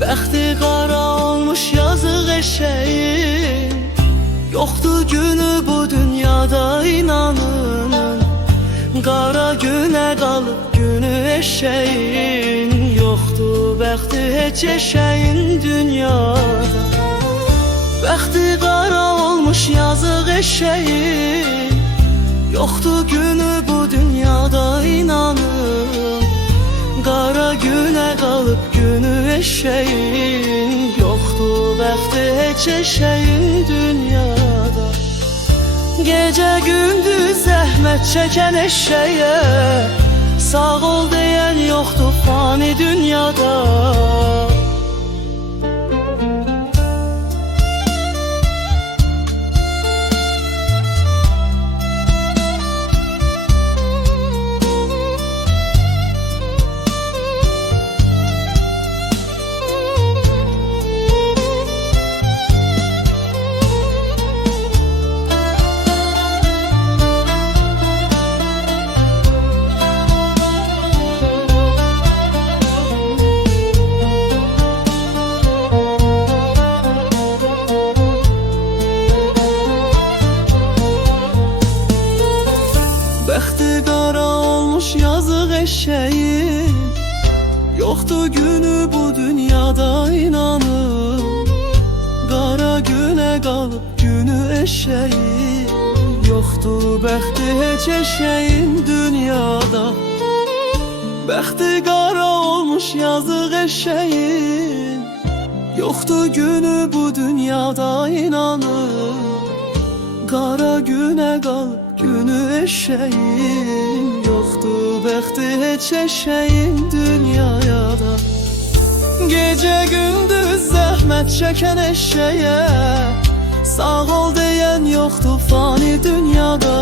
Bəxti qara olmuş yazıq eşeğin, yoxdur günü bu dünyada inanın. Qara günə qalıb günü eşeğin, yoxdur bəxti heç eşeğin dünyada. Bəxti qara olmuş yazıq eşeğin, yoxdur günü bu dünyada inanın. Qara günə qalıb günü eşeğin, yoxdur bəxti heç eşeğin dünyada. Gecə gündüz zəhmət çəkən eşeğe, sağ ol deyən yoxdur fani dünyada. Bəxti qara olmuş yazıq eşeğin, yoxdur günü bu dünyada inanın. Qara günə qalıb günü eşeğin, yoxdur bəxti heç eşeğin dünyada. Bəxti qara olmuş yazıq eşeğin, yoxdur günü bu dünyada inanın. Qara günə qalıb günü eşeğin, yoxdur bəxti heç eşeğin dünyada. Gecə gündüz zəhmət çəkən eşeğe, sağ ol deyən yoxdur fani dünyada.